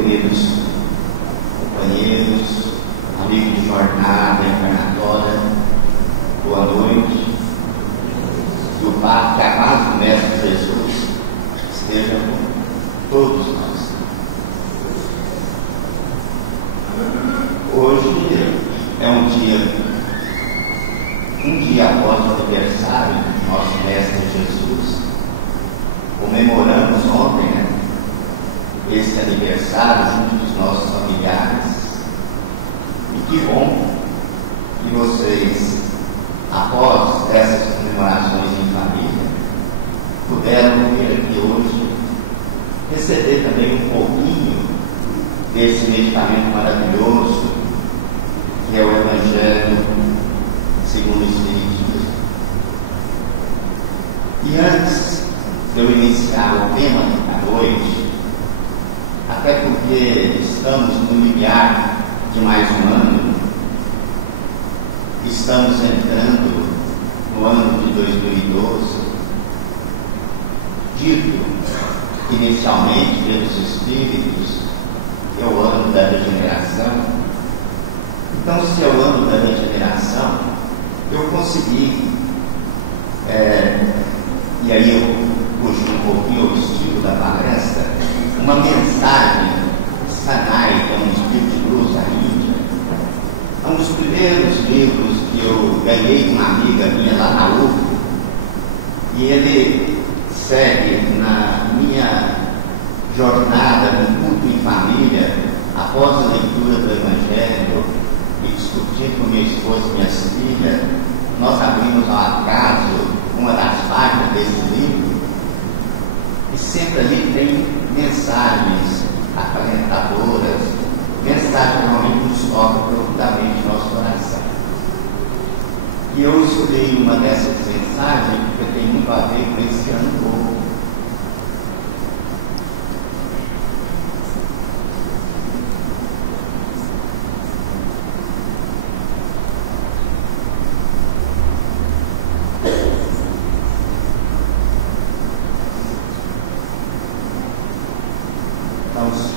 queridos companheiros, amigos de jornada encarnatória, boa noite. Que o Pai, que a paz do Mestre Jesus esteja com todos nós. Hoje é um dia após o aniversário do nosso Mestre Jesus. Comemoramos ontem, esse aniversário junto dos nossos familiares. E que bom que vocês, após essas comemorações em família, puderam vir aqui hoje receber também um pouquinho desse medicamento maravilhoso que é o Evangelho segundo o Espiritismo. E antes de eu iniciar o tema da noite, até porque estamos no limiar de mais um ano, estamos entrando no ano de 2012, dito inicialmente pelos Espíritos, que é o ano da regeneração. Então, se é o ano da regeneração, eu consegui, e aí eu puxo um pouquinho o estilo da palestra, uma mensagem Sanai, que é um espírito de luz da Índia. É um dos primeiros livros que eu ganhei de uma amiga minha lá na UF, e ele segue na minha jornada no culto em família, após a leitura do Evangelho e discutindo com minha esposa e minhas filhas. Nós abrimos ao acaso uma das páginas desse livro, e sempre ali tem mensagens acalentadoras, mensagens que realmente nos tocam profundamente no nosso coração. E eu escolhi uma dessas mensagens porque tem muito a ver com esse ano novo.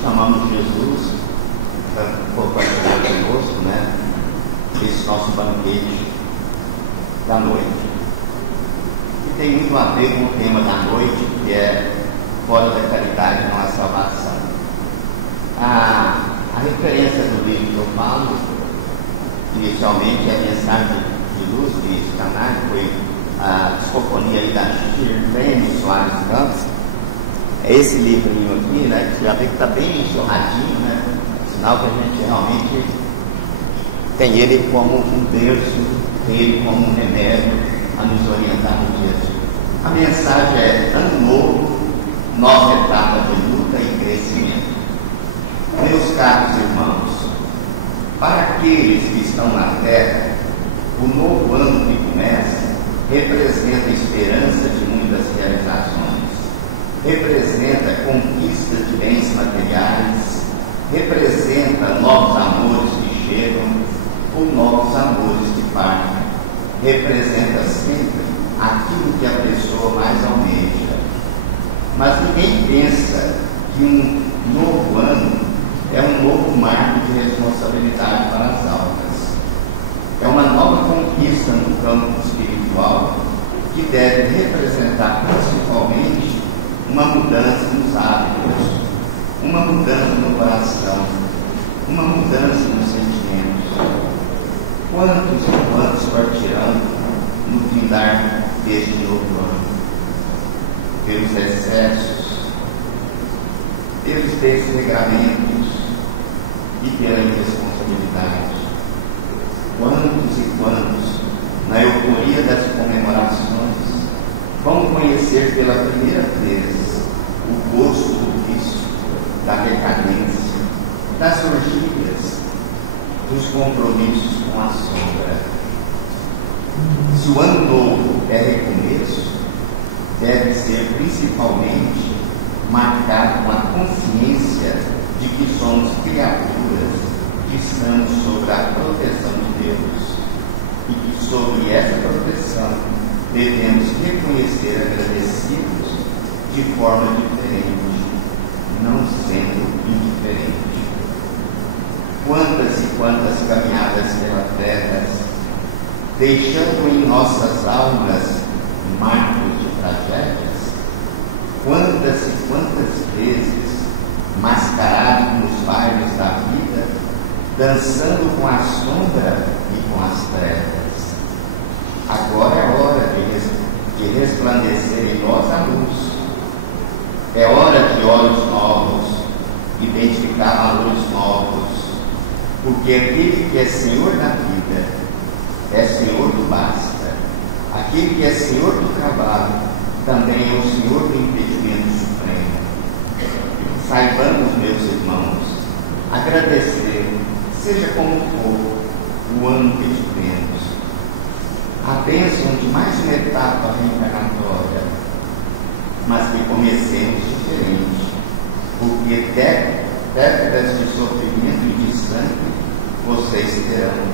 Chamamos Jesus para compartilhar conosco, esse nosso banquete da noite. E tem muito a ver com o tema da noite, que é fora da caridade não há salvação. A referência do livro que eu falo, inicialmente, é a mensagem de luz de Sanai, foi a psicofonia aí da Shirlene Soares Campos. É esse livrinho aqui, que você já vê que está bem enxurradinho, sinal que a gente realmente tem ele como um berço, tem ele como um remédio a nos orientar no dia a dia. A mensagem é: ano novo, nova etapa de luta e crescimento. Meus caros irmãos, para aqueles que estão na Terra, o novo ano que começa representa a esperança de muitas realizações. Representa a conquista de bens materiais, representa novos amores que chegam ou novos amores que partem, representa sempre aquilo que a pessoa mais almeja. Mas ninguém pensa que um novo ano é um novo marco de responsabilidade para as almas. É uma nova conquista no campo espiritual que deve representar principalmente uma mudança nos hábitos, uma mudança no coração, uma mudança nos sentimentos. Quantos e quantos partirão no findar deste novo ano? Pelos excessos, pelos desregramentos e pela irresponsabilidade. Quantos e quantos, na euforia das comemorações, vão conhecer pela primeira vez o gosto do vício, da decadência, das orgias, dos compromissos com a sombra. Se o ano novo é recomeço, deve ser principalmente marcado com a consciência de que somos criaturas que estamos sob a proteção de Deus e que sobre essa proteção devemos reconhecer agradecidos de forma diferente, não sendo indiferentes. quantas caminhadas pela terra, deixando em nossas almas marcos de tragédias, quantas e quantas vezes, mascarados nos bailes da vida, dançando com a sombra e com as trevas. Agora é hora de resplandecer em nós a luz. É hora de olhos novos, identificar valores novos, porque aquele que é Senhor da vida é Senhor do basta. Aquele que é Senhor do trabalho também é o Senhor do impedimento supremo. Saibamos, meus irmãos, agradecer, seja como for, o ano que tivemos, a bênção de mais uma etapa reencarnatória, mas que comecemos diferente, porque décadas de sofrimento e de sangue vocês terão,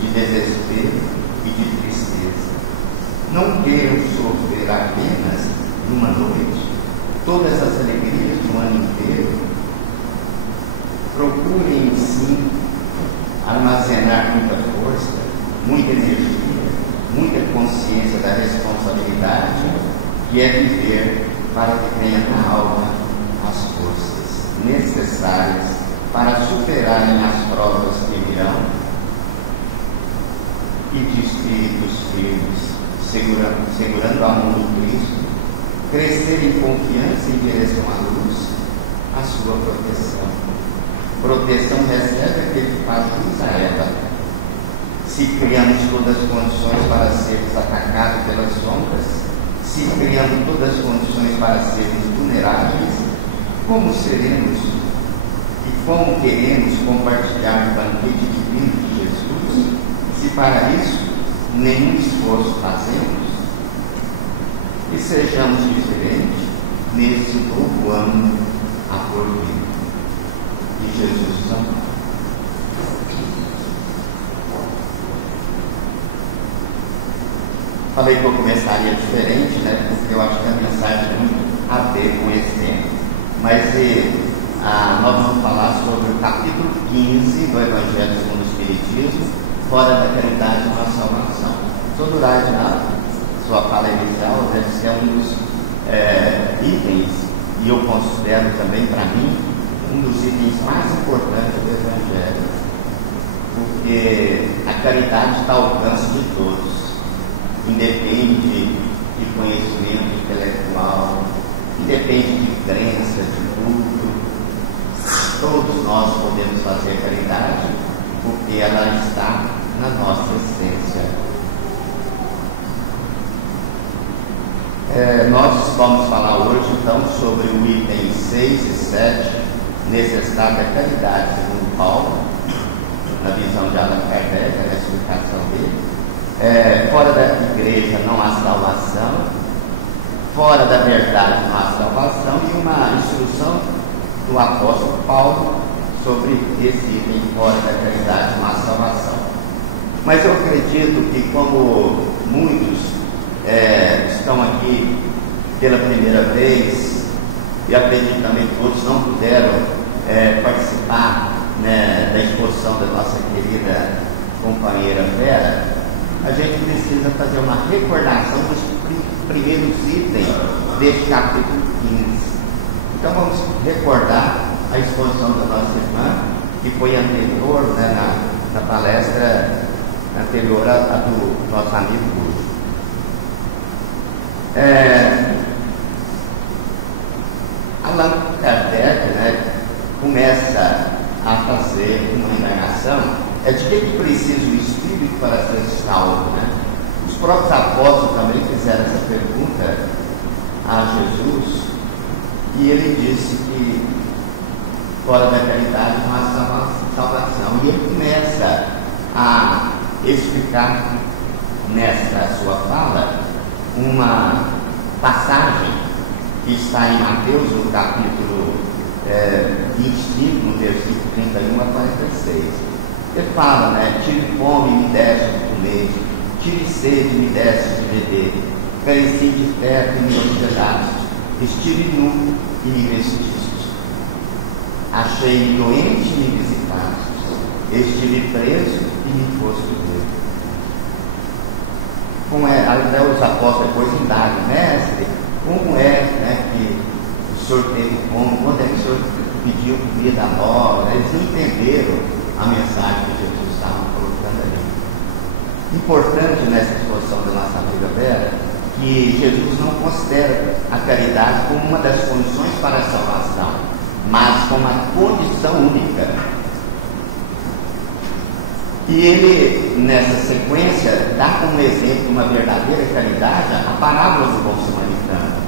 de desespero e de tristeza. Não queiram sofrer apenas numa noite todas as alegrias do ano inteiro. Procurem, sim, armazenar muita força, muita energia, muita consciência da responsabilidade que é viver para que tenha na alma as forças necessárias para superarem as provas que virão e de espíritos firmes, segurando a mão do Cristo, crescer em confiança em direção à luz, a sua proteção. Proteção recebe aquele que faz luz a ela. Se criamos todas as condições para sermos atacados pelas sombras, se criamos todas as condições para sermos vulneráveis, como seremos e como queremos compartilhar o banquete divino de Jesus, se para isso nenhum esforço fazemos? E sejamos diferentes nesse novo ano a por vir. E Jesus ama. Falei que eu começaria diferente, né? Porque eu acho que a mensagem tem muito a ver com esse tema. Mas nós vamos falar sobre o capítulo 15 do Evangelho segundo o Espiritismo, fora da caridade com a salvação. Soldurade, na sua fala inicial, deve ser um dos itens, e eu considero também para mim, um dos itens mais importantes do Evangelho, porque a caridade está ao alcance de todos. Independe de conhecimento intelectual, independe de crença, de culto, todos nós podemos fazer caridade, porque ela está na nossa essência. Nós vamos falar hoje então sobre o item 6 e 7, necessária da caridade, segundo Paulo, na visão de Allan Kardec, na explicação dele. Fora da igreja não há salvação, fora da verdade não há salvação, e uma instrução do apóstolo Paulo sobre esse item, fora da caridade não há salvação. Mas eu acredito que, como muitos estão aqui pela primeira vez, e acredito também que todos não puderam participar, né, da exposição da nossa querida companheira Vera, a gente precisa fazer uma recordação dos primeiros itens deste capítulo 15. Então vamos recordar a exposição da nossa irmã, que foi anterior, né, na palestra anterior à do nosso amigo Lúcio. Allan Kardec, né, começa a fazer uma indagação de que precisa o Espírito para ser salvo, né? Os próprios apóstolos também fizeram essa pergunta a Jesus, e ele disse que fora da caridade não há salvação. E ele começa a explicar nessa sua fala uma passagem que está em Mateus, no capítulo 25, no versículo 31 a 46. Ele fala, né? Tive fome e me deste de comer, tive sede e me deste de beber, careci de perto e me hospedaste, estive nu e me vestiste, achei-me doente e me visitaste, estive preso e me foste ver. Como é, até os apóstolos depois indagam, mestre, como é, né, que o Senhor teve fome, quando é que o Senhor pediu comida a nós? Eles não entenderam a mensagem que Jesus estava colocando ali. Importante nessa exposição da nossa amiga Vera, que Jesus não considera a caridade como uma das condições para a salvação, mas como a condição única. E ele, nessa sequência, dá como exemplo de uma verdadeira caridade a parábola do bom samaritano.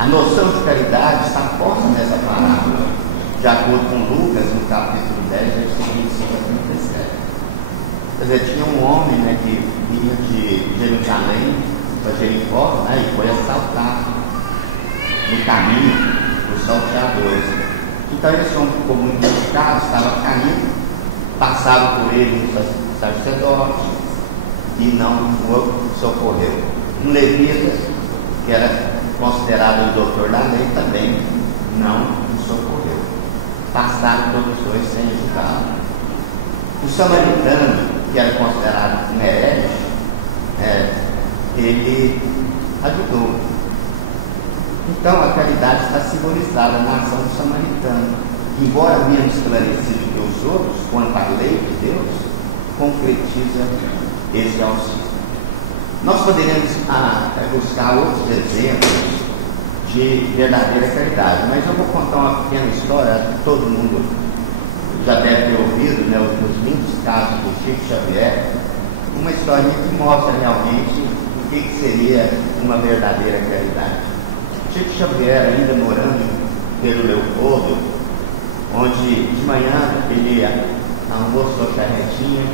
A noção de caridade está posta nessa parábola, de acordo com Lucas, no capítulo 10, versículo 25 a 37. Quer dizer, tinha um homem, né, que vinha de Jerusalém para Jericó, né, e foi assaltado no caminho dos salteadores. Então esse homem ficou muito machucado, estava caindo. Passaram por ele um sacerdote e não o socorreu. Um levita, que era considerado o doutor da lei, também não o socorreu. Passaram todos os dois sem ajudá-lo. O samaritano, que era considerado um herege, ele ajudou. Então a caridade está simbolizada na ação do samaritano. Embora menos esclarecido que os outros, quanto à lei de Deus, concretiza esse auxílio. Nós poderíamos buscar outros exemplos de verdadeira caridade, mas eu vou contar uma pequena história que todo mundo já deve ter ouvido, né, os lindos casos do Chico Xavier, uma historinha que mostra realmente o que seria uma verdadeira caridade. Chico Xavier, ainda morando pelo Leopoldo, onde de manhã ele almoçou charretinha,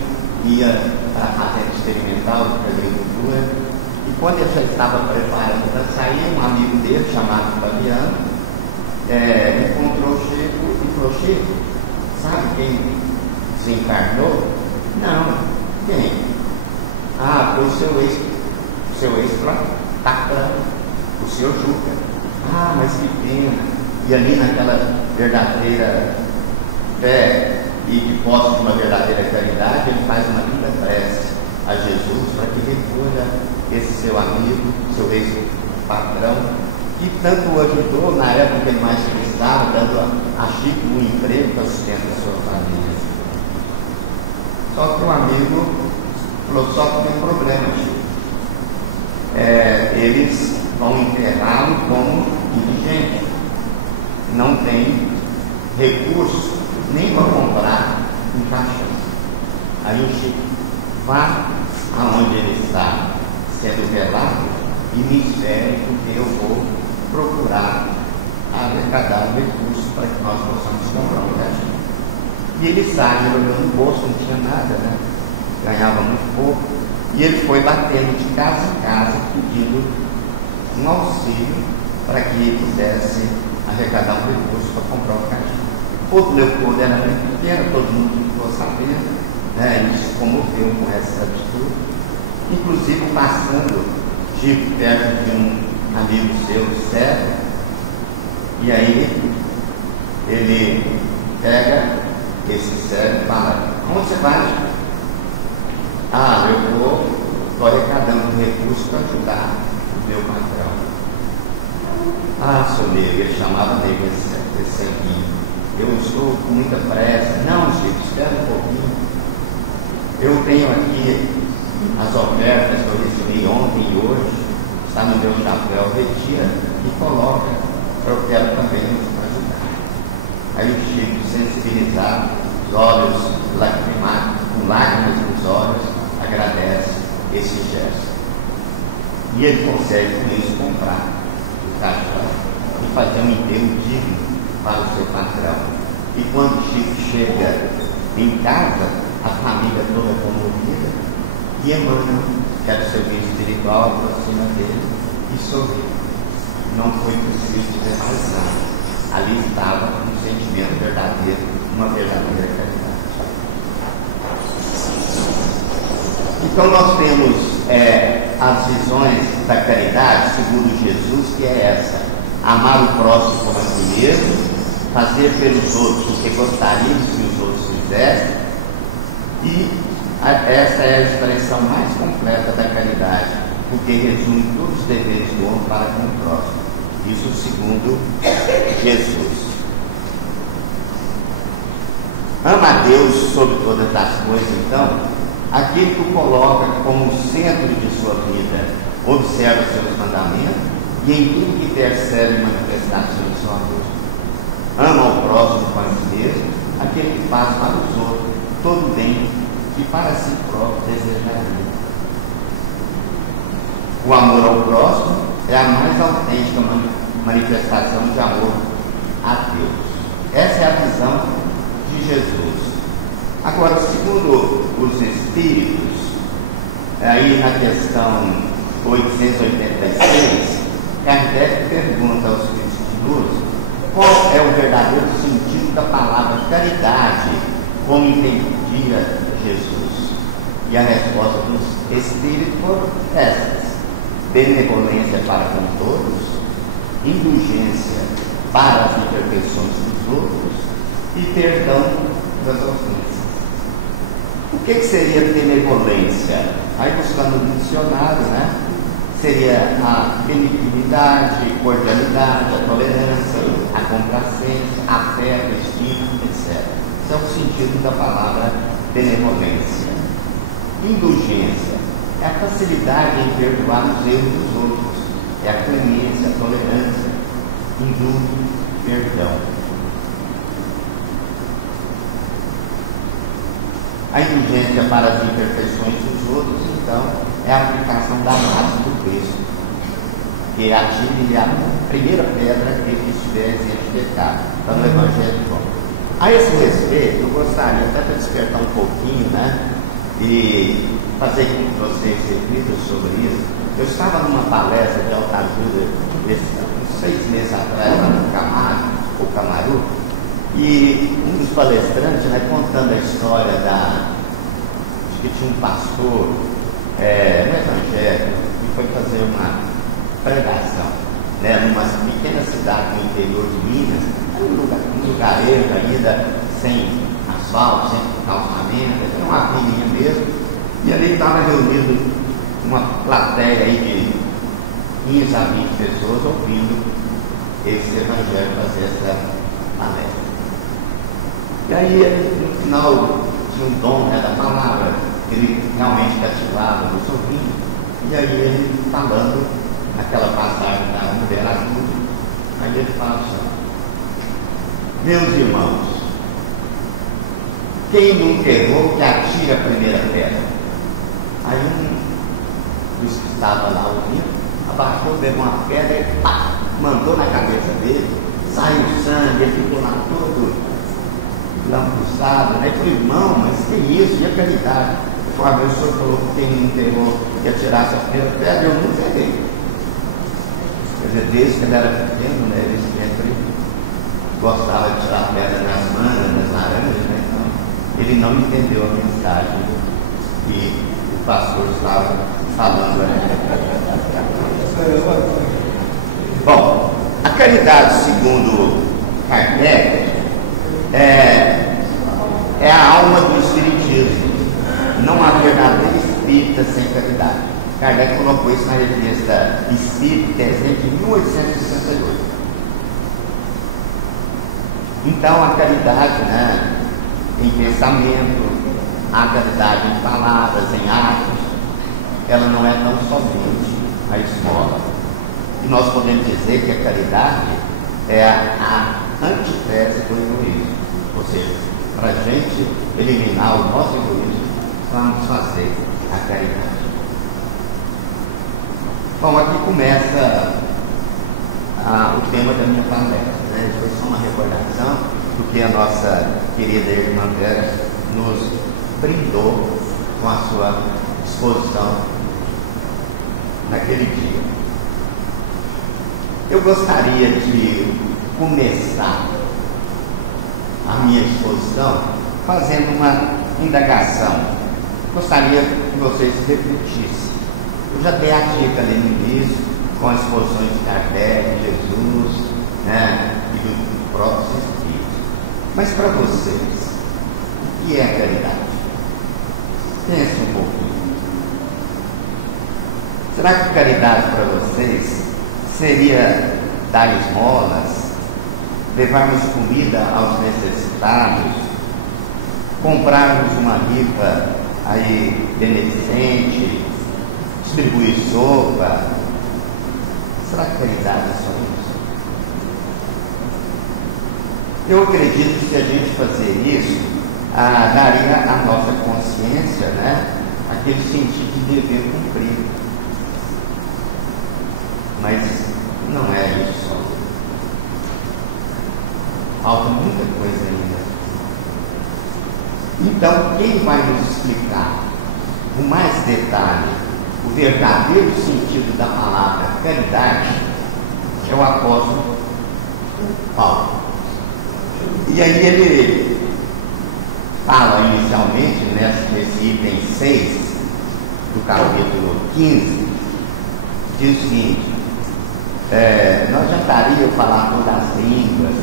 ia para a fazenda experimental de agricultura, e quando ele já estava preparando para sair, um amigo dele, chamado Fabiano, encontrou o Chico e falou: Chico, sabe quem desencarnou? Não. Quem? Ah, foi o seu ex-patrão, o senhor Juca. Ah, mas que pena. E ali naquela verdadeira fé e de posse de uma verdadeira caridade, ele faz uma linda prece a Jesus para que recolha esse seu amigo, seu ex-patrão, que tanto o ajudou na época que ele mais precisava, dando a Chico um emprego para sustentar a sua família. Só que o amigo falou: só que tem um problema, Chico. Eles vão enterrá-lo como indigente. Não tem recurso nem para comprar um caixão. Aí o Chico: vá aonde ele está sendo velado e me espere, porque eu vou procurar arrecadar recursos para que nós possamos comprar um caixão. E ele sai, ele olhou no bolso, não tinha nada, né? Ganhava muito pouco. E ele foi batendo de casa em casa pedindo um auxílio para que ele pudesse arrecadar um recurso para comprar o caixão. O Porto Leopoldo era muito pequeno, todo mundo ficou sabendo, né? Ele se comoveu com essa atitude. Inclusive, passando Chico perto de um amigo seu, cego, e aí ele pega esse cego e fala: onde você vai? Ah, eu estou arrecadando um recurso para ajudar o meu patrão. Ah, seu nego, ele chamava nego esse ceguinho. Eu estou com muita pressa. Não, Chico, espera um pouquinho. Eu tenho aqui as ofertas que eu recebi ontem e hoje, está no meu chapéu, retira e coloca, eu quero também ajudar. Aí o Chico, sensibilizado, os olhos lacrimados, com lágrimas nos olhos, agradece esse gesto. E ele consegue com isso comprar o caixão e fazer um enterro digno para o seu patrão. E quando Chico chega em casa, a família toda comovida, e Emmanuel, que era o seu guia espiritual, aproxima dele e sorri. Não foi preciso dizer mais nada. Ali estava um sentimento verdadeiro, uma verdadeira caridade. Então nós temos as visões da caridade, segundo Jesus, que é essa: amar o próximo como a si mesmo, fazer pelos outros o que gostaríamos que os outros fizessem, E essa é a expressão mais completa da caridade, porque resume todos os deveres do homem para com o próximo. Isso segundo Jesus. Ama a Deus sobre todas as coisas, então, aquele que o coloca como centro de sua vida, observa seus mandamentos e em tudo que percebe manifestação de seu amor. Ama ao próximo como a si mesmo, aquele que faz para os outros todo o bem que para si próprio desejaria. O amor ao próximo é a mais autêntica manifestação de amor a Deus. Essa é a visão de Jesus. Agora, segundo os Espíritos, aí na questão 886, Kardec pergunta aos cristãos qual é o verdadeiro sentido da palavra caridade, como entendia Jesus. E a resposta dos Espíritos foram essas: benevolência para com todos, indulgência para as imperfeições dos outros e perdão das ofensas. O que seria benevolência? Aí buscando no dicionário, né? Seria a benignidade, cordialidade, a tolerância, a complacência, a fé, o estima, etc. Esse é o sentido da palavra benevolência. Indulgência é a facilidade em perdoar os erros dos outros, é a clemência, a tolerância, indulto, perdão. A indulgência para as imperfeições dos outros, então, é a aplicação da base do Cristo, que atire a primeira pedra que estiver isento de pecado. Então, no Evangelho de João. A esse respeito, eu gostaria até para despertar um pouquinho, né, e fazer com que vocês reflitam sobre isso. Eu estava numa palestra de autoajuda, uns 6 meses atrás, lá no Camaru, e um dos palestrantes, né, contando a história de que tinha um pastor no Evangelho que foi fazer uma pregação, né, numa pequena cidade no interior de Minas, um lugarejo ainda sem asfalto, sem calçamento, era uma vilinha mesmo, e ali estava reunido uma plateia aí de 15 a 20 pessoas ouvindo esse Evangelho fazer essa palestra. E aí ele, no final, tinha um dom, né, da palavra, ele realmente cativava os ouvintes, e aí ele falando naquela passagem da mulher ajuda, aí ele fala assim: meus irmãos, quem nunca errou, que atire a primeira pedra. Aí um dos que estava lá ouvindo, abaixou, pegou uma pedra e pá, mandou na cabeça dele, saiu sangue, ele ficou lá todo lambuçado, né? Ele falou: irmão, mas que isso? E a caridade? Ele falou: o senhor falou que quem nunca errou, que atirasse a primeira pedra, eu nunca errei. Quer dizer, desde que ele era pequeno, né, ele sempre gostava de tirar pedra nas manas, nas laranjas, né? Então, ele não entendeu a mensagem que o pastor estava falando. Bom, a caridade, segundo Kardec, é a alma do espiritismo. Não há verdadeiro espírita sem caridade. Kardec colocou isso na revista Espírita de 1868. Então, a caridade, né, em pensamento, a caridade em palavras, em atos, ela não é tão somente a esmola. E nós podemos dizer que a caridade é a antítese do egoísmo. Ou seja, para a gente eliminar o nosso egoísmo, vamos fazer a caridade. Bom, aqui começa o tema da minha palestra, né? Foi só uma recordação, porque a nossa querida irmã Vera nos brindou com a sua exposição naquele dia. Eu gostaria de começar a minha exposição fazendo uma indagação. Gostaria que vocês refletissem. Eu já dei a dica ali no início, com as exposições de Kardec, de Jesus, né, e do próprio Espírito. Mas para vocês, o que é a caridade? Pense um pouquinho. Será que caridade para vocês seria dar esmolas, levarmos comida aos necessitados, comprarmos uma rifa aí beneficente, distribuir sopa? Será que caridade é só isso? Eu acredito que se a gente fazer isso, daria à nossa consciência, né, aquele sentido de dever cumprir. Mas não é isso só. Falta muita coisa ainda. Então, quem vai nos explicar com mais detalhe o verdadeiro sentido da palavra caridade é o apóstolo Paulo. E aí ele fala inicialmente nesse item 6 do capítulo 15, diz o seguinte: não adiantaria eu falar todas as línguas,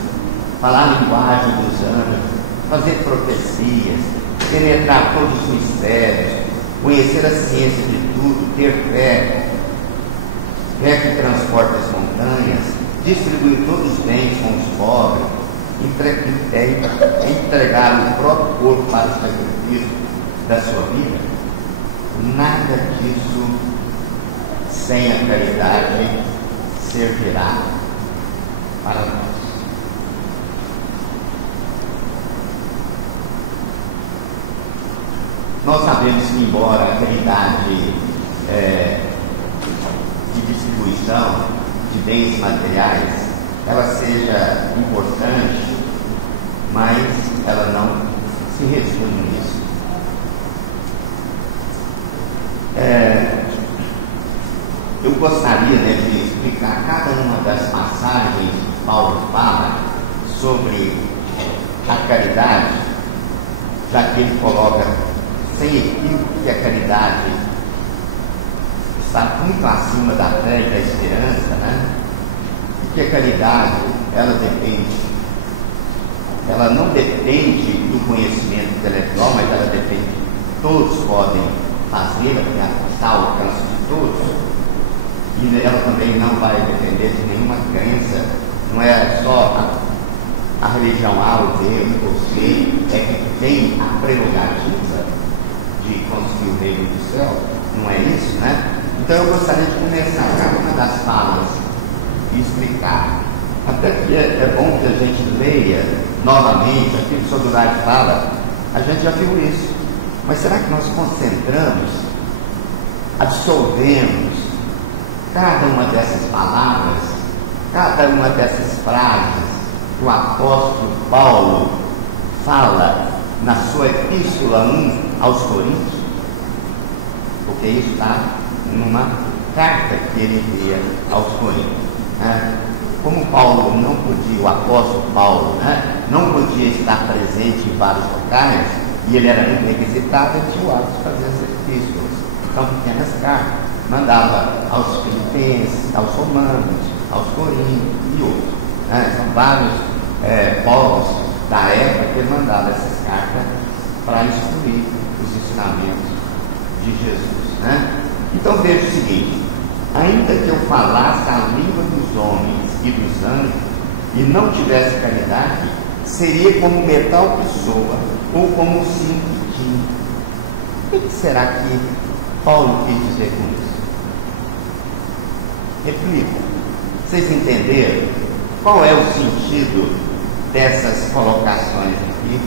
falar a linguagem dos anjos, fazer profecias, penetrar todos os mistérios, conhecer a ciência de tudo, ter fé que transporta as montanhas, distribuir todos os bens com os pobres, entregar o próprio corpo para o sacrifício da sua vida. Nada disso sem a caridade servirá para nós. Nós sabemos que, embora a caridade de distribuição de bens materiais ela seja importante, mas ela não se resume nisso. Eu gostaria, de explicar cada uma das passagens que Paulo fala sobre a caridade, já que ele coloca sem equívoco que a caridade está muito acima da fé e da esperança, né? E que a caridade, ela não depende do conhecimento intelectual, mas ela depende, todos podem fazê-la, porque está ao alcance de todos. E ela também não vai depender de nenhuma crença, não é só a religião A ou B ou C é que tem a prerrogativa de conseguir o reino do céu, não é isso, né? Então eu gostaria de começar cada uma das falas e explicar. Até que é bom que a gente leia novamente aquilo que o Sr. Durade fala, a gente já viu isso. Mas será que nós concentramos, absorvemos cada uma dessas palavras, cada uma dessas frases que o apóstolo Paulo fala na sua epístola 1 aos Coríntios? Porque isso está numa carta que ele envia aos Coríntios, né? Como Paulo não podia, o apóstolo Paulo, né, não podia estar presente em vários locais, e ele era muito requisitado, ele tinha o hábito de fazer as epístolas. Então, pequenas cartas, mandava aos filipenses, aos romanos, aos coríntios e outros, né? São vários povos da época que ele mandava essas cartas para instruir os ensinamentos de Jesus, né? Então veja o seguinte: ainda que eu falasse a língua dos homens e dos anjos e não tivesse caridade, seria como metal que soa ou como um cinto de tinta. O que será que Paulo quis dizer com isso? Reflita. Vocês entenderam qual é o sentido dessas colocações aqui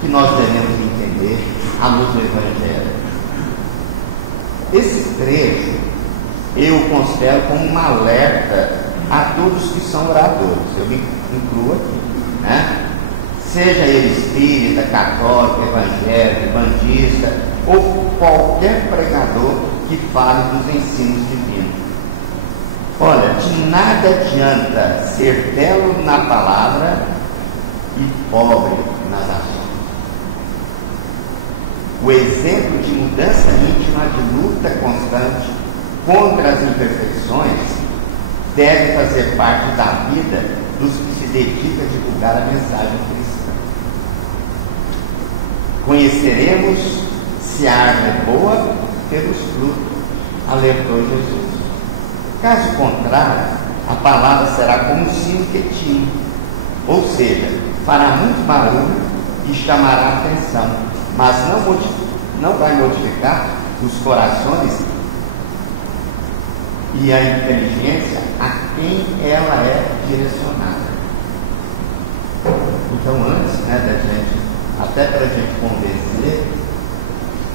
que nós devemos entender à luz do Evangelho? Esse trecho eu considero como um alerta a todos que são oradores. Eu me incluo aqui, né? Seja ele espírita, católico, evangélico, bandista ou qualquer pregador que fale dos ensinos divinos. Olha, de nada adianta ser belo na palavra e pobre nas ações. O exemplo de mudança íntima, de luta constante contra as imperfeições, deve fazer parte da vida dos que se dedicam a divulgar a mensagem cristã. Conheceremos Se a árvore é boa, pelos frutos, alertou Jesus. Caso contrário, a palavra será como um sino quietinho, ou seja, fará muito barulho e chamará a atenção, mas não vai modificar os corações e a inteligência a quem ela é direcionada. Então, antes da gente, até para a gente convencer,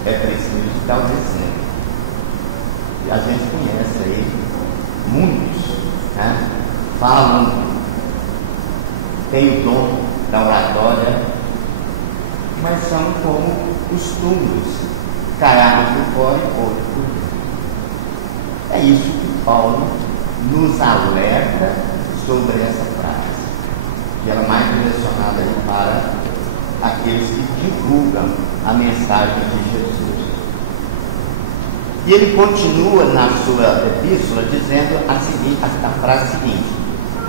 é preciso dar o exemplo. E a gente conhece aí muitos, falam, tem o dom da oratória, mas são como os túmulos, caiados por fora e podre por dentro. É isso que Paulo nos alerta sobre essa frase, que ela é mais direcionada aí para aqueles que divulgam a mensagem de Jesus. E ele continua na sua epístola dizendo a frase seguinte: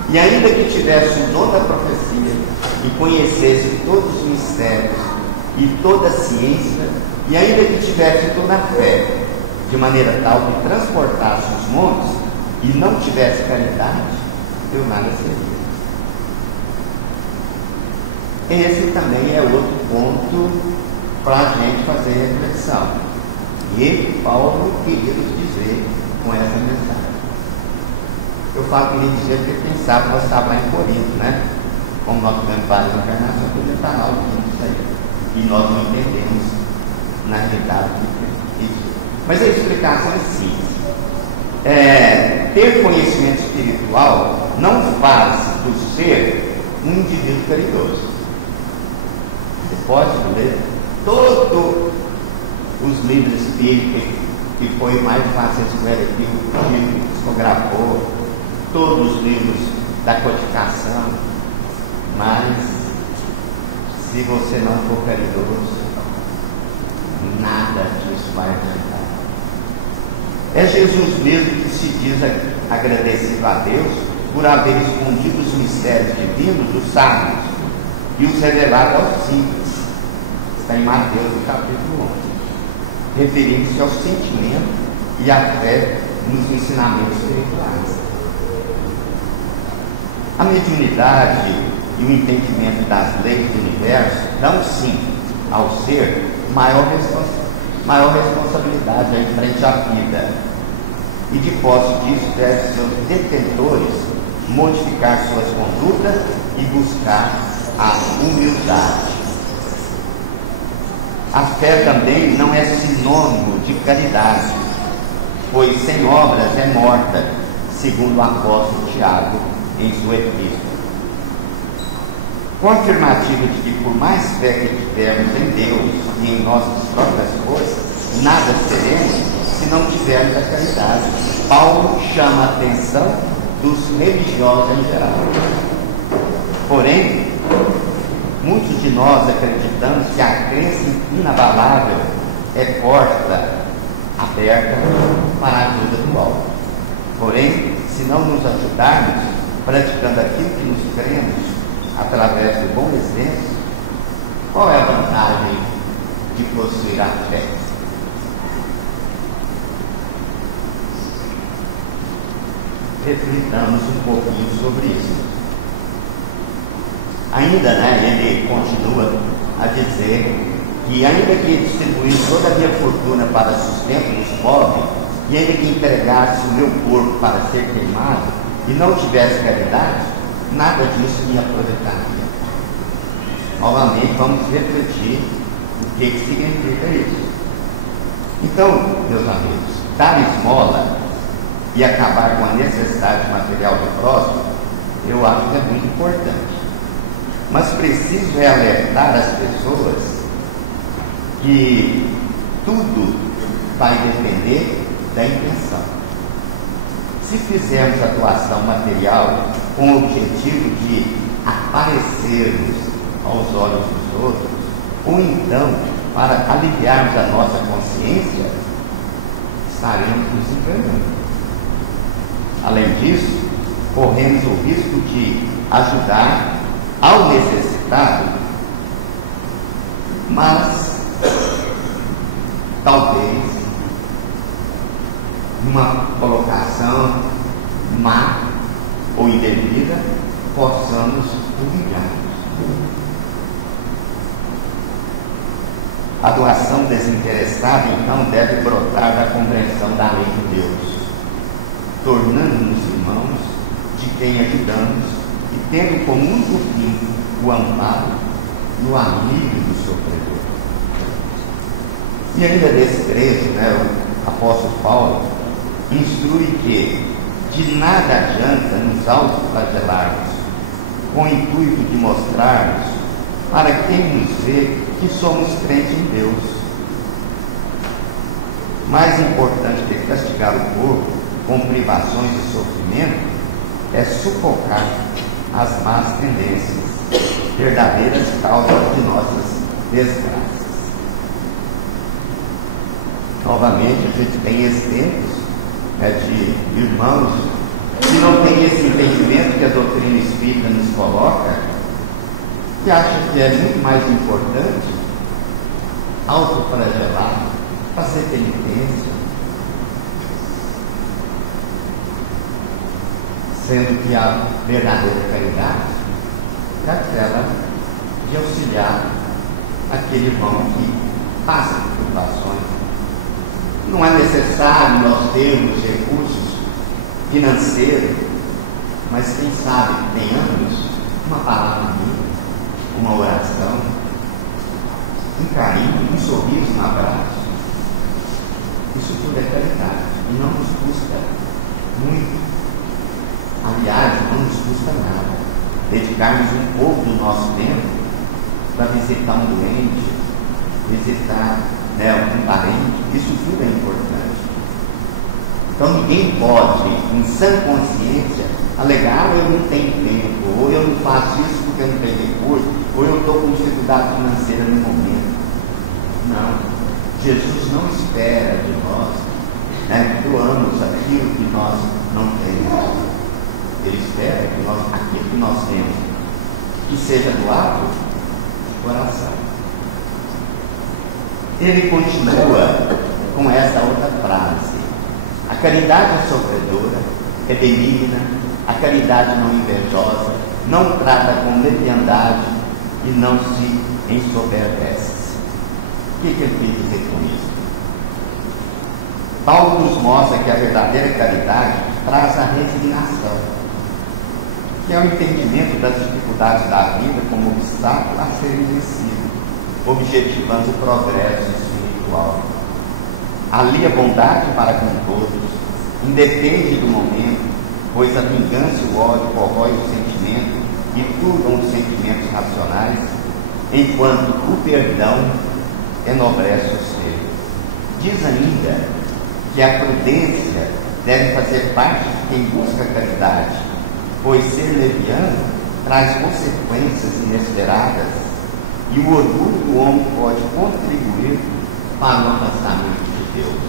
e ainda que tivesse o dom da profecia e conhecesse todos os mistérios e toda a ciência, e ainda que tivesse toda a fé, de maneira tal que transportasse os montes e não tivesse caridade, eu nada seria. Esse também é outro ponto para a gente fazer reflexão. E Paulo queria nos dizer com essa mensagem. Eu falo que ele dizia porque quem sabe nós estávamos lá em Corinto, Como nós tivemos várias encarnações, podia estar lá ouvindo isso aí. E nós não entendemos na realidade isso. Mas a explicação é simples. Ter conhecimento espiritual não faz do ser um indivíduo caridoso. Você pode ler todos os livros espíritas que foi mais fácil escrever aqui, o Chico psicografou, todos os livros da codificação, mas se você não for caridoso, nada disso vai adiantar. É Jesus mesmo que se diz agradecido a Deus por haver escondido os mistérios divinos dos sábios e os revelado aos simples. Está em Mateus, capítulo 11, referindo-se ao sentimento e à fé nos ensinamentos espirituais. A mediunidade e o entendimento das leis do universo dão sim ao ser maior responsabilidade em frente à vida, e de posse disso devem seus detentores modificar suas condutas e buscar a humildade. A fé também não é sinônimo de caridade, pois sem obras é morta, segundo o apóstolo Tiago em sua epístola. Com a afirmativa de que por mais fé que tivermos em Deus e em nossas próprias forças, nada seremos se não tivermos a caridade. Paulo chama a atenção dos religiosos em geral. Porém, muitos de nós acreditamos que a crença inabalável é porta aberta para a ajuda do alto. Porém, se não nos ajudarmos praticando aquilo que nos cremos através do bom exemplo, qual é a vantagem de possuir a fé? Reflitamos um pouquinho sobre isso. Ainda, ele continua a dizer que ainda que distribuísse toda a minha fortuna para sustento dos pobres, e ainda que entregasse o meu corpo para ser queimado, e não tivesse caridade, nada disso me aproveitaria. Novamente, vamos refletir o que significa isso. Então, meus amigos, dar esmola e acabar com a necessidade material do próximo, eu acho que é muito importante. Mas preciso alertar as pessoas que tudo vai depender da intenção. Se fizermos a doação material com o objetivo de aparecermos aos olhos dos outros, ou então para aliviarmos a nossa consciência, estaremos nos enganando. Além disso, corremos o risco de ajudar ao necessitado, mas talvez, numa colocação má ou indevida, possamos humilhar. A doação desinteressada, então, deve brotar da compreensão da lei de Deus, tornando-nos irmãos de quem ajudamos e tendo como único fim o amparo e o alívio do sofredor. E ainda nesse trecho, o apóstolo Paulo instrui que de nada adianta nos autoflagelarmos com o intuito de mostrarmos para quem nos vê que somos crentes em Deus. Mais importante do que castigar o corpo com privações e sofrimento é sufocar as más tendências, verdadeiras causas de nossas desgraças. Novamente, a gente tem exemplos de irmãos que não têm esse entendimento que a doutrina espírita nos coloca, que acha que é muito mais importante autoflagelar, fazer penitência, sendo que a verdadeira caridade é aquela de auxiliar aquele irmão que passa por privações. Não é necessário nós termos recursos financeiros, mas quem sabe tenhamos uma palavra amiga, uma oração, um carinho, um sorriso, um abraço. Isso tudo é caridade e não nos custa muito. Aliás, não nos custa nada dedicarmos um pouco do nosso tempo para visitar um doente, visitar um parente. Isso tudo é importante. Então ninguém pode, em sã consciência, alegar: eu não tenho tempo, ou eu não faço isso porque eu não tenho recurso, ou eu estou com dificuldade financeira no momento. Não. Jesus não espera de nós que doamos aquilo que nós não temos. Ele espera que aquilo que nós temos que seja doado de coração. Ele continua com essa outra frase: a caridade é sofredora, é benigna, a caridade não invejosa, não trata com leviandade e não se ensoberbece. O que ele quer dizer com isso? Paulo nos mostra que a verdadeira caridade traz a resignação, que é o entendimento das dificuldades da vida como obstáculo a serem vencido, objetivando o progresso espiritual. Ali a bondade para com todos, independe do momento, pois a vingança e o ódio corrói o sentimento e turbam os sentimentos racionais, enquanto o perdão enobrece o ser. Diz ainda que a prudência deve fazer parte de quem busca a caridade, pois ser leviano traz consequências inesperadas e o orgulho do homem pode contribuir para o afastamento de Deus.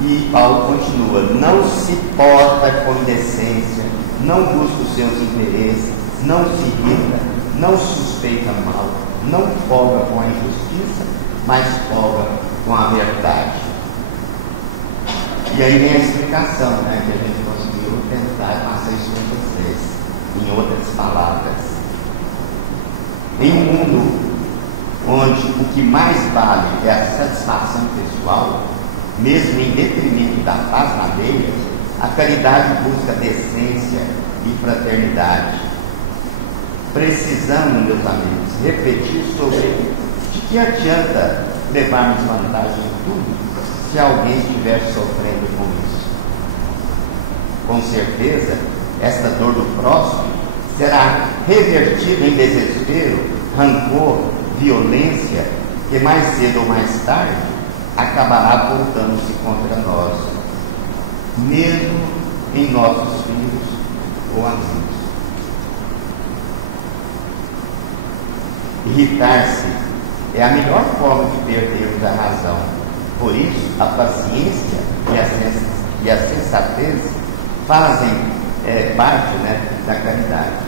E Paulo continua: não se porta com indecência, não busca os seus interesses, não se irrita, não suspeita mal, não folga com a injustiça, mas folga com a verdade. E aí vem a explicação, que a gente conseguiu tentar passar isso com vocês, em outras palavras. Em um mundo onde o que mais vale é a satisfação pessoal, mesmo em detrimento da paz alheia, a caridade busca decência e fraternidade. Precisamos, meus amigos, refletir sobre de que adianta levarmos vantagem em tudo se alguém estiver sofrendo com isso. Com certeza, esta dor do próximo será revertida em desespero, rancor, violência, que mais cedo ou mais tarde acabará voltando-se contra nós, mesmo em nossos filhos ou amigos. Irritar-se é a melhor forma de perdermos a razão. Por isso, a paciência e a sensatez fazem parte da caridade.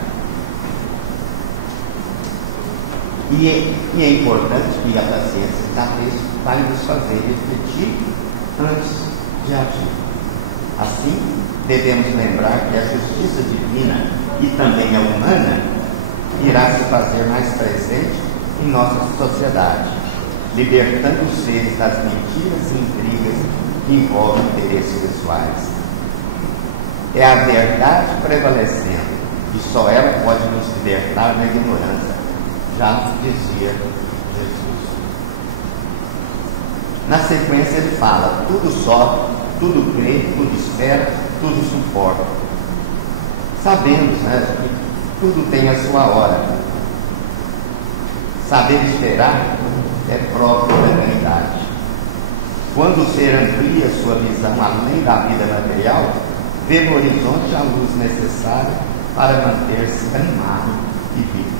E é importante que a paciência da texto vai nos fazer refletir antes de agir. Assim, devemos lembrar que a justiça divina e também a humana irá se fazer mais presente em nossa sociedade, libertando os seres das mentiras e intrigas que envolvem interesses pessoais. É a verdade prevalecendo, e só ela pode nos libertar da ignorância, já nos dizia Jesus. Na sequência ele fala: tudo sofre, tudo crê, tudo espera, tudo suporta. Sabemos, né, que tudo tem a sua hora. Saber esperar é próprio da eternidade. Quando o ser amplia sua visão além da vida material, vê no horizonte a luz necessária para manter-se animado e vivo.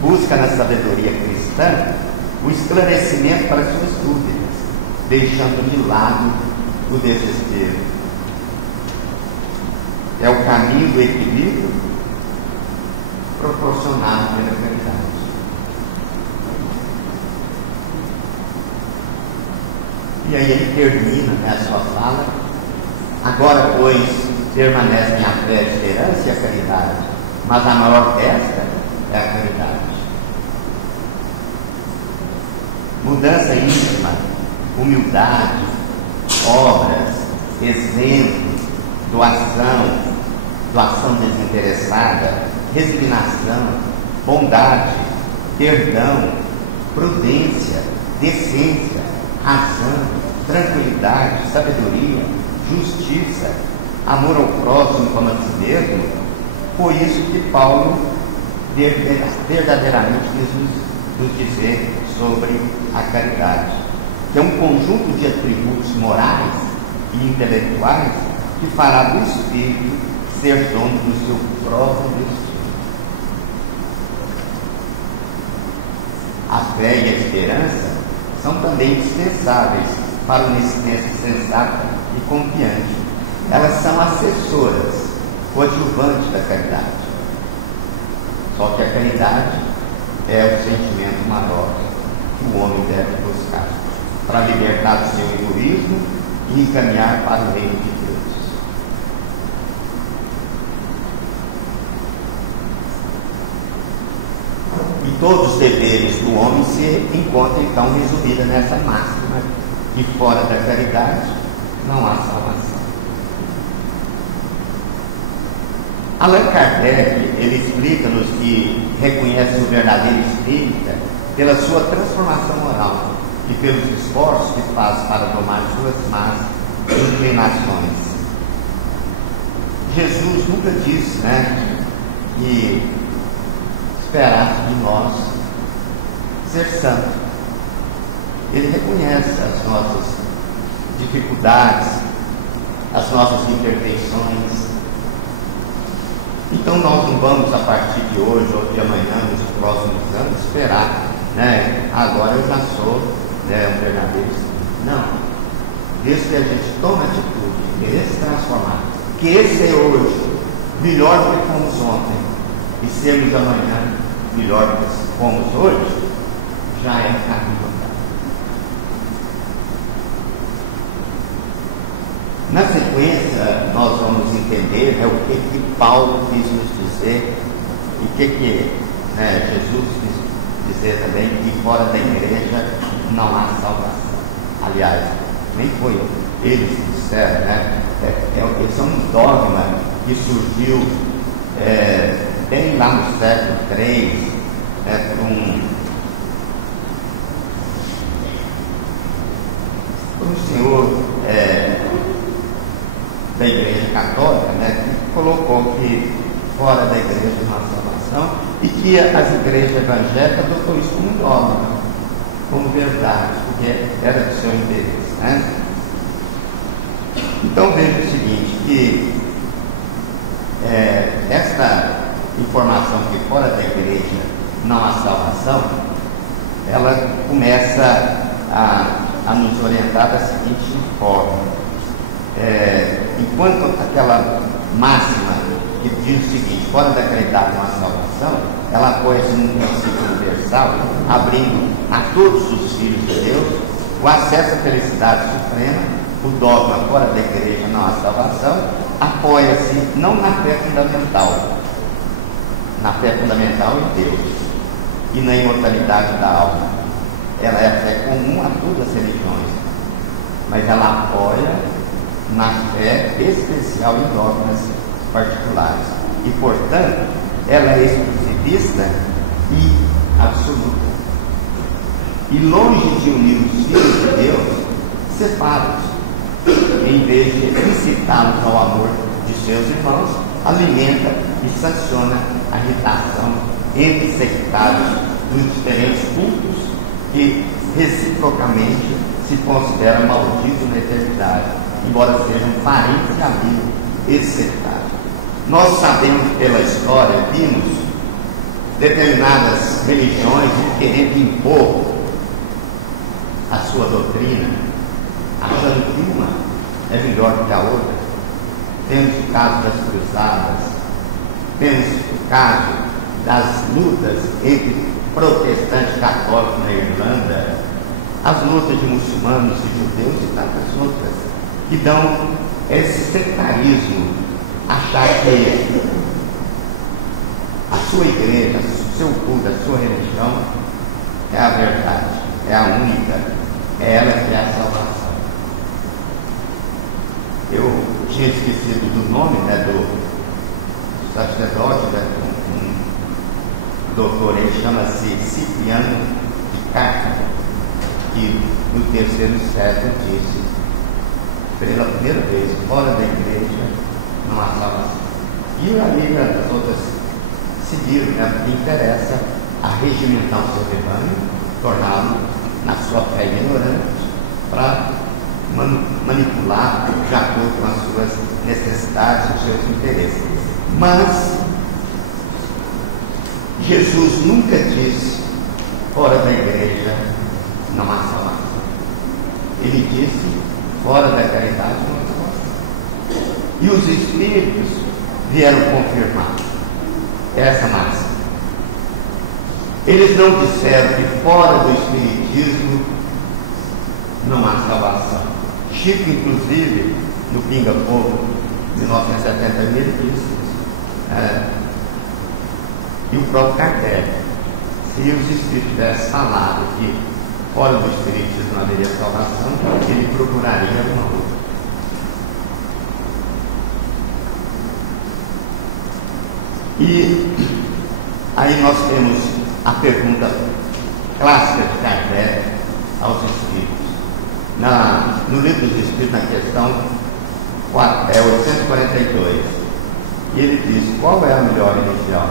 Busca na sabedoria cristã o esclarecimento para suas dúvidas, deixando de lado o desespero. É o caminho do equilíbrio proporcionado pela caridade. E aí ele termina, né, a sua fala: agora, pois, permanecem a fé, a esperança e a caridade, mas a maior desta é a caridade. Mudança íntima, humildade, obras, exemplos, doação desinteressada, resignação, bondade, perdão, prudência, decência, razão, tranquilidade, sabedoria, justiça, amor ao próximo como a si mesmo. Foi isso que Paulo verdadeiramente quis nos dizer sobre a caridade, que é um conjunto de atributos morais e intelectuais que fará do espírito ser dono do seu próprio destino. A fé e a esperança são também indispensáveis para uma existência sensata e confiante. Elas são assessoras, coadjuvantes da caridade. Só que a caridade é o sentimento maior que o homem deve buscar para libertar do seu egoísmo e encaminhar para o reino de Deus. E todos os deveres do homem se encontram então resumidos nessa máxima: que fora da caridade não há salvação. Allan Kardec, ele explica-nos que reconhece o verdadeiro espírita pela sua transformação moral e pelos esforços que faz para domar suas más inclinações. Jesus nunca disse, né, que esperasse de nós ser santo. Ele reconhece as nossas dificuldades, as nossas imperfeições. Então nós não vamos, a partir de hoje ou de amanhã, nos próximos anos, esperar, né, agora eu já sou, né, um verdadeiro espírito. Não. Desde que a gente toma atitude de querer se transformar, querer ser hoje melhor do que fomos ontem e sermos amanhã melhor do que fomos hoje, já é caminho andado. Na sequência, nós vamos entender, né, o que Paulo quis nos dizer e o que Jesus quis dizer também, que fora da igreja não há salvação. Aliás, nem foi eles que disseram, né? Esse é um dogma que surgiu bem lá no século III, por um senhor da Igreja Católica, né, que colocou que fora da igreja não há salvação, e que as igrejas evangélicas adotou isso como dogma, como verdade, porque era do seu interesse, né? Então veja o seguinte, que esta informação que fora da igreja não há salvação, ela começa a nos orientar da seguinte forma: enquanto aquela máxima que diz o seguinte, fora da caridade não há salvação, ela apoia-se num princípio universal, abrindo a todos os filhos de Deus o acesso à felicidade suprema. O dogma fora da igreja não há salvação apoia-se não na fé fundamental em Deus e na imortalidade da alma. Ela é a fé comum a todas as religiões, mas ela apoia na fé especial em dogmas particulares e, portanto, ela é exclusivista e absoluta. E longe de unir os filhos de Deus, separa-os. Em vez de incitá-los ao amor de seus irmãos, alimenta e sanciona a irritação entre sectários dos diferentes cultos que reciprocamente se consideram malditos na eternidade, embora sejam parentes e amigos sectários. Nós sabemos pela história, vimos determinadas religiões querendo impor a sua doutrina, achando que uma é melhor do que a outra. Temos o caso das cruzadas, temos o caso das lutas entre protestantes católicos na Irlanda, as lutas de muçulmanos e judeus e tantas outras, que dão esse sectarismo, achar que a sua igreja, o seu culto, a sua religião é a verdade, é a única, é ela que é a salvação. Eu tinha esquecido do nome, do sacerdote, um doutor, ele chama-se Cipriano de Carthage, que no terceiro século disse, pela primeira vez, fora da igreja não há salvação. E ali as outras seguiram, porque interessa a regimentar o seu rebanho, torná-lo na sua fé ignorante, para manipular de acordo com as suas necessidades e os seus interesses. Mas Jesus nunca disse, fora da igreja não há salvação. Ele disse, fora da caridade não há salvação. E os Espíritos vieram confirmar essa máxima. Eles não disseram que fora do Espiritismo não há salvação. Chico, inclusive, no Pinga Fogo, 1970, ele disse isso. E o próprio Kardec, se os Espíritos tivessem falado que fora do Espiritismo não haveria salvação, ele procuraria uma outra. E aí nós temos a pergunta clássica de Kardec aos Espíritos. No livro dos Espíritos, na questão 842, ele diz: qual é a melhor religião?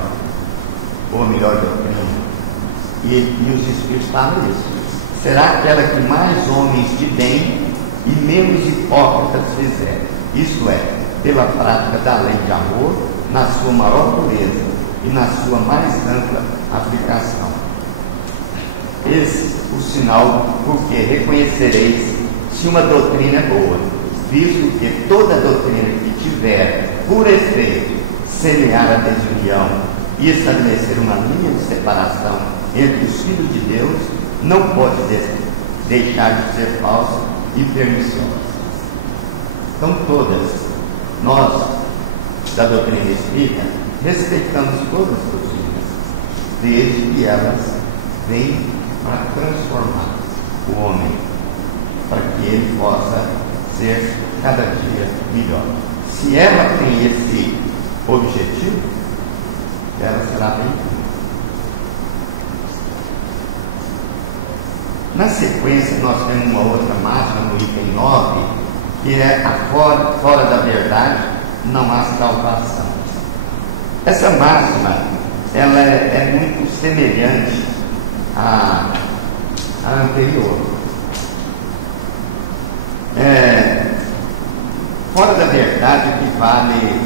Ou a melhor doutrina? E os Espíritos falam isso. Será aquela que mais homens de bem e menos hipócritas fizerem, isto é, pela prática da lei de amor, na sua maior pureza e na sua mais ampla aplicação. Esse o sinal porque reconhecereis se uma doutrina é boa, visto que toda doutrina que tiver por efeito semear a desunião e estabelecer uma linha de separação entre os filhos de Deus, não pode deixar de ser falsa e perniciosa. Então todas, nós da doutrina espírita, respeitamos todas as doutrinas, desde que elas vêm para transformar o homem, para que ele possa ser cada dia melhor. Se ela tem esse objetivo, ela será bem-vinda. Na sequência, nós temos uma outra máxima no item 9, que é fora da verdade não há salvação. Essa máxima, ela é muito semelhante à anterior. Fora da verdade equivale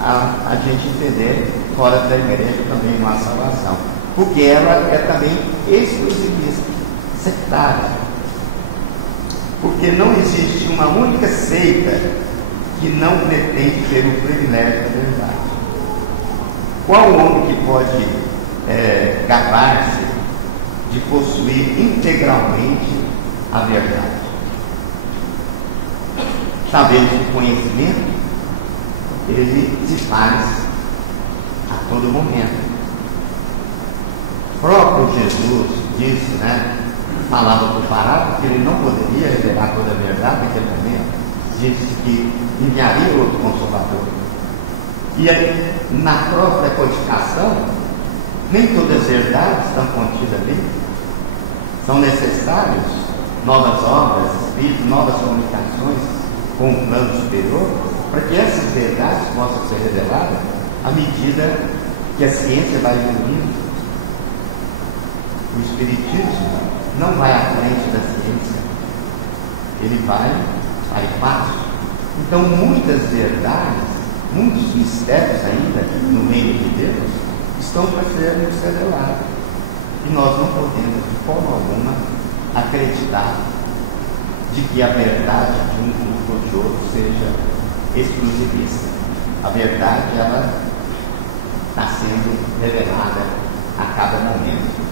a gente entender fora da igreja também não há salvação, porque ela é também exclusivista, sectária, porque não existe uma única seita que não pretende ter o privilégio da verdade. Qual homem que pode gabar-se de possuir integralmente a verdade. Sabemos que o conhecimento, ele se faz a todo momento. O próprio Jesus disse, falava por parábola que ele não poderia revelar toda a verdade naquele momento. Disse que enviaria outro Consolador. E aí, na própria codificação, nem todas as verdades estão contidas ali. São necessárias novas obras, espíritos, novas comunicações com um plano superior, para que essas verdades possam ser reveladas à medida que a ciência vai evoluindo. O Espiritismo não vai à frente da ciência, ele vai a passo. Então, muitas verdades, muitos mistérios ainda no meio de Deus estão para ser revelados. E nós não podemos, de forma alguma, acreditar de que a verdade de um grupo ou de outro seja exclusivista. A verdade, ela está sendo revelada a cada momento.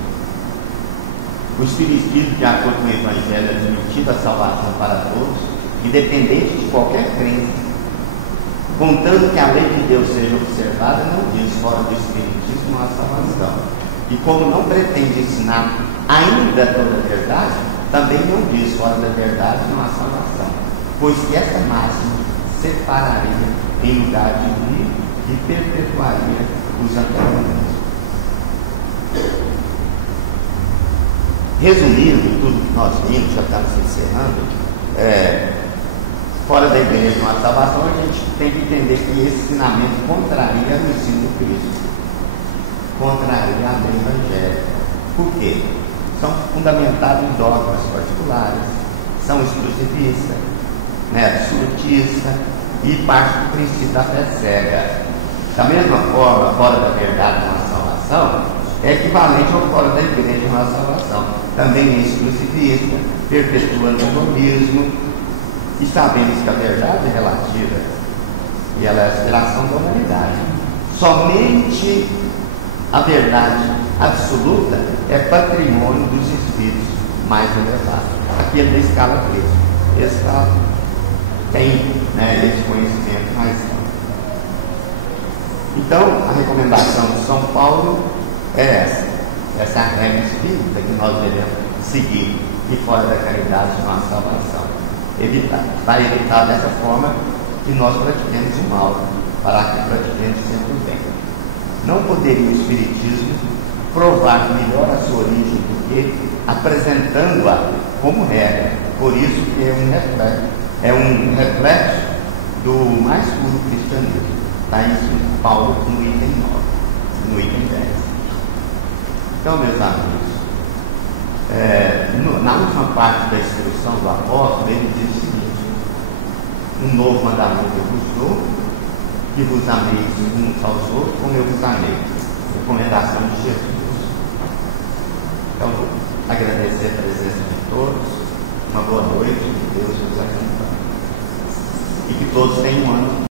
O Espiritismo, de acordo com o Evangelho, é admitido a salvação para todos, independente de qualquer crença, contando que a lei de Deus seja observada, não diz fora do Espiritismo a salvação. E como não pretende ensinar ainda toda a verdade, também não diz fora da verdade não há salvação, pois que essa máxima separaria em lugar de unir e perpetuaria os antagonismos. Resumindo tudo que nós vimos, já estamos encerrando, fora da igreja não há salvação, a gente tem que entender que esse ensinamento contraria o ensino do Cristo, contraria a lei evangélica. Por quê? São fundamentados em dogmas particulares, são exclusivistas, absolutistas e parte do princípio da fé cega. Da mesma forma, fora da verdade não há salvação, é equivalente ao fora da igreja não há salvação. Também é exclusivista, perpetua o antagonismo, e sabemos que a verdade é relativa e ela é a aspiração da humanidade. Somente a verdade absoluta é patrimônio dos espíritos mais elevados, aquele da escala Cristo. Esse tem esse conhecimento mais alto. Então, a recomendação de São Paulo é essa regra espírita que nós devemos seguir, e fora da caridade não há salvação. Vai evitar dessa forma que nós pratiquemos o mal, para que pratiquemos sempre o bem. Não poderia o Espiritismo provar melhor a sua origem do que apresentando-a como regra. Por isso que é um reflexo do mais puro cristianismo. Está isso em Paulo no item 9, no item 10. Então, meus amigos, na última parte da instrução do apóstolo, ele diz o seguinte: um novo mandamento eu vos dou, que vos ameis uns aos outros como eu vos amei. Recomendação de Jesus. Então, agradecer a presença de todos, uma boa noite, que Deus nos acompanhe e que todos tenham um ano